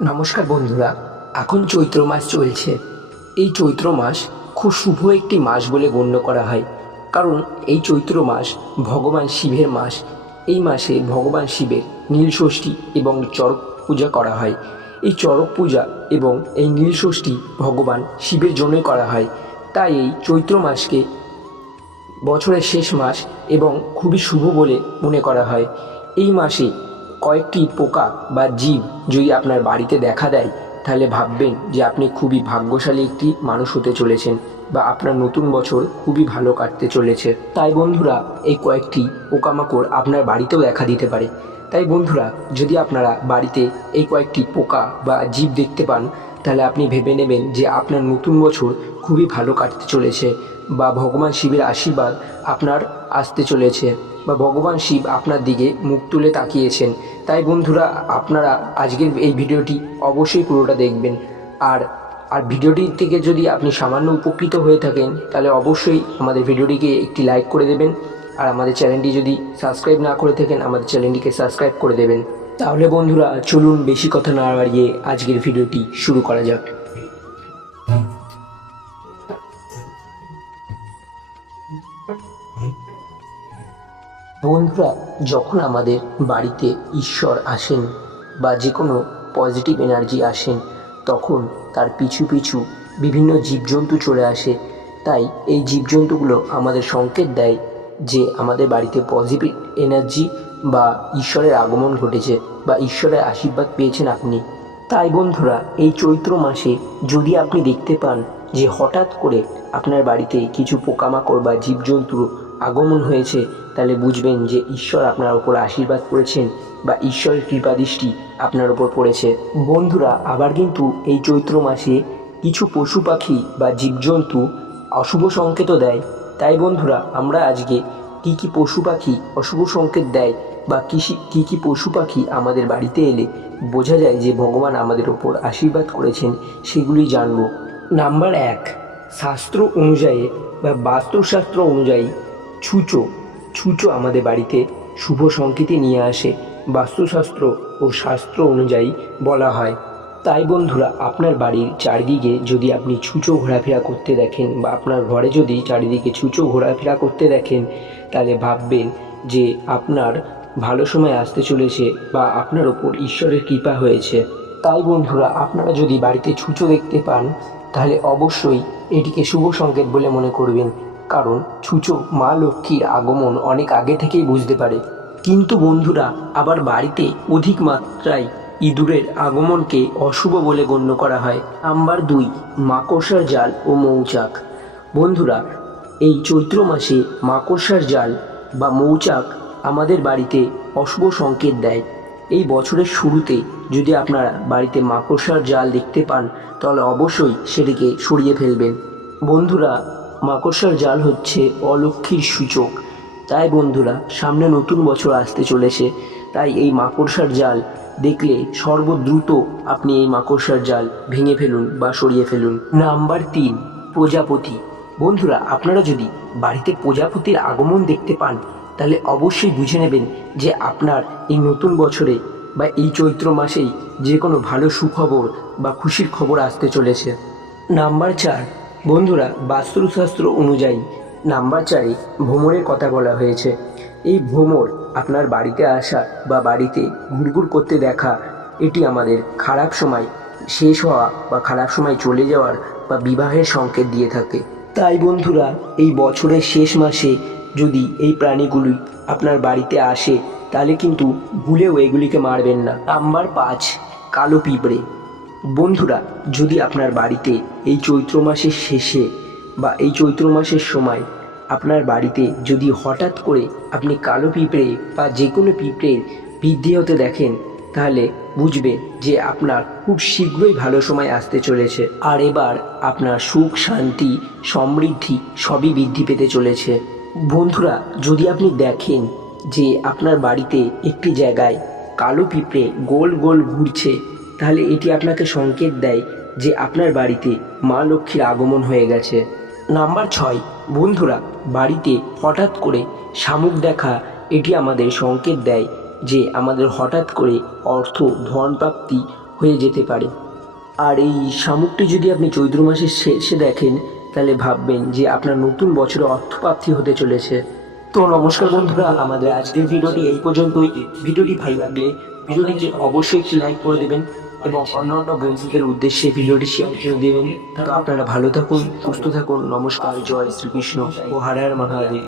নমস্কার বন্ধুরা, এখন চৈত্র মাস চলছে। এই চৈত্র মাস খুব শুভ একটি মাস বলে গণ্য করা হয়। কারণ এই চৈত্র মাস ভগবান শিবের মাস। এই মাসে ভগবান শিবের নীলষষ্ঠী এবং চরক পূজা করা হয়। এই চড়ক পূজা এবং এই নীলষষ্ঠী ভগবান শিবের জন্যই করা হয়। তাই এই চৈত্র মাসকে বছরের শেষ মাস এবং খুবই শুভ বলে মনে করা হয়। এই মাসে কয়েকটি পোকা বা জীব যদি আপনার বাড়িতে দেখা দেয়, তাহলে ভাববেন যে আপনি খুবই ভাগ্যশালী একটি মানুষ হতে চলেছেন বা আপনার নতুন বছর খুবই ভালো কাটতে চলেছে। তাই বন্ধুরা, এই কয়েকটি পোকামাকড় আপনার বাড়িতেও দেখা দিতে পারে। তাই বন্ধুরা, যদি আপনারা বাড়িতে এই কয়েকটি পোকা বা জীব দেখতে পান, তাহলে আপনি ভেবে নেবেন যে আপনার নতুন বছর খুবই ভালো কাটতে চলেছে বা ভগবান শিবের আশীর্বাদ আপনার আসতে চলেছে। বা ভগবান শিব আপনার দিকে মুখ তুলে তাকিয়েছেন। তাই বন্ধুরা, আপনারা আজকের এই ভিডিওটি অবশ্যই পুরোটা দেখবেন। আর আর ভিডিওটি থেকে যদি আপনি সামান্য উপকৃত হয়ে থাকেন, তাহলে অবশ্যই আমাদের ভিডিওটিকে একটি লাইক করে দেবেন। আর আমাদের চ্যানেলটি যদি সাবস্ক্রাইব না করে থাকেন, আমাদের চ্যানেলটিকে সাবস্ক্রাইব করে দেবেন। তাহলে বন্ধুরা, চলুন বেশি কথা না বাড়িয়ে আজকের ভিডিওটি শুরু করা যাক। বন্ধুরা, যখন আমাদের বাড়িতে ঈশ্বর আসেন বা যে কোনো পজিটিভ এনার্জি আসেন, তখন তার পিছু পিছু বিভিন্ন জীবজন্তু চলে আসে। তাই এই জীবজন্তুগুলো আমাদের সংকেত দেয় যে আমাদের বাড়িতে পজিটিভ এনার্জি বা ঈশ্বরের আগমন ঘটেছে বা ঈশ্বরের আশীর্বাদ পেয়েছেন আপনি। তাই বন্ধুরা, এই চৈত্র মাসে যদি আপনি দেখতে পান যে হঠাৎ করে আপনার বাড়িতে কিছু পোকামাকড় বা জীবজন্তুর আগমন হয়েছে, তাহলে বুঝবেন যে ঈশ্বর আপনার ওপর আশীর্বাদ করেছেন বা ঈশ্বরের কৃপাদৃষ্টি আপনার ওপর পড়েছে। বন্ধুরা, আবার কিন্তু এই চৈত্র মাসে কিছু পশু পাখি বা জীবজন্তু অশুভ সংকেতও দেয়। তাই বন্ধুরা, আমরা আজকে কী কী পশু পাখি অশুভ সংকেত দেয় বা কৃষি, কী কী পশু পাখি আমাদের বাড়িতে এলে বোঝা যায় যে ভগবান আমাদের ওপর আশীর্বাদ করেছেন, সেগুলি জানব। নাম্বার এক, শাস্ত্র অনুযায়ী বা বাস্তুশাস্ত্র অনুযায়ী ছুঁচো ছুঁচো আমাদের বাড়িতে শুভ সংকেতে নিয়ে আসে, বাস্তুশাস্ত্র ও শাস্ত্র অনুযায়ী বলা হয়। তাই বন্ধুরা, আপনার বাড়ির চারিদিকে যদি আপনি ছুঁচো ঘোরাফেরা করতে দেখেন বা আপনার ঘরে যদি চারিদিকে ছুঁচো ঘোরাফেরা করতে দেখেন, তাহলে ভাববেন যে আপনার ভালো সময় আসতে চলেছে বা আপনার ওপর ঈশ্বরের কৃপা হয়েছে। তাই বন্ধুরা, আপনারা যদি বাড়িতে ছুঁচো দেখতে পান, তাহলে অবশ্যই এটিকে শুভ সংকেত বলে মনে করবেন। কারণ ছুঁচো মা লক্ষ্মীর আগমন অনেক আগে থেকেই বুঝতে পারে। কিন্তু বন্ধুরা, আবার বাড়িতে অধিক মাত্রায় ইঁদুরের আগমনকে অশুভ বলে গণ্য করা হয়। নাম্বার দুই, মাকড়সার জাল ও মৌচাক। বন্ধুরা, এই চৈত্র মাসে মাকড়সার জাল বা মৌচাক আমাদের বাড়িতে অশুভ সংকেত দেয়। এই বছরের শুরুতে যদি আপনারা বাড়িতে মাকড়সার জাল দেখতে পান, তাহলে অবশ্যই সেটিকে সরিয়ে ফেলবেন। বন্ধুরা মাকড়সার জাল হচ্ছে অলক্ষীর সূচক। তাই বন্ধুরা, সামনে নতুন বছর আসতে চলেছে, তাই এই মাকড়সার জাল দেখলে সর্বদ্রুত আপনি এই মাকড়সার জাল ভেঙে ফেলুন বা সরিয়ে ফেলুন। নাম্বার তিন, প্রজাপতি। বন্ধুরা, আপনারা যদি বাড়িতে প্রজাপতির আগমন দেখতে পান, তাহলে অবশ্যই বুঝে নেবেন যে আপনার এই নতুন বছরে বা এই চৈত্র মাসেই যে কোনো ভালো সুখবর বা খুশির খবর আসতে চলেছে। নাম্বার চার বন্ধুরা, বাস্তুশাস্ত্র অনুযায়ী নাম্বার চারে ভ্রমণের কথা বলা হয়েছে। এই ভ্রমণ আপনার বাড়িতে আসা বা বাড়িতে ঘুরঘুর করতে দেখা, এটি আমাদের খারাপ সময় শেষ হওয়া বা খারাপ সময় চলে যাওয়ার বা বিবাহের সংকেত দিয়ে থাকে। তাই বন্ধুরা, এই বছরের শেষ মাসে যদি এই প্রাণীগুলি আপনার বাড়িতে আসে, তাহলে কিন্তু ভুলেও এগুলিকে মারবেন না। নাম্বার পাঁচ, কালো পিঁপড়ে। বন্ধুরা, যদি আপনার বাড়িতে এই চৈত্র মাসের শেষে বা এই চৈত্র মাসের সময় আপনার বাড়িতে যদি হঠাৎ করে আপনি কালো পিঁপড়ে বা যে কোনো পিঁপড়ের বৃদ্ধি হতে দেখেন, তাহলে বুঝবেন যে আপনার খুব শীঘ্রই ভালো সময় আসতে চলেছে। আর এবার আপনার সুখ, শান্তি, সমৃদ্ধি সবই বৃদ্ধি পেতে চলেছে। বন্ধুরা, যদি আপনি দেখেন যে আপনার বাড়িতে একটি জায়গায় কালো পিঁপড়ে গোল গোল ঘুরছে তাহলে এটি আপনাকে সংকেত দেয় যে আপনার বাড়িতে মা লক্ষ্মীর আগমন হয়ে গেছে। নাম্বার ছয়, বন্ধুরা, বাড়িতে হঠাৎ করে শামুক দেখা, এটি আমাদের সংকেত দেয় যে আমাদের হঠাৎ করে অর্থ ধন প্রাপ্তি হয়ে যেতে পারে। আর এই শামুকটি যদি আপনি চৈত্র মাসের শেষে দেখেন, তাহলে ভাববেন যে আপনার নতুন বছরে অর্থপ্রাপ্তি হতে চলেছে। তো নমস্কার বন্ধুরা, আমাদের আজকের ভিডিওটি এই পর্যন্তই। ভিডিওটি ভালো লাগলে, ভিডিওটিকে অবশ্যই একটি লাইক করে দেবেন। এবং অন্যান্য বন্ধুদের উদ্দেশ্যে ভিডিওটি শেয়ার করে দেবেন। তো আপনারা ভালো থাকুন, সুস্থ থাকুন, নমস্কার, জয় শ্রীকৃষ্ণ ও হারায়ার মহাদেব।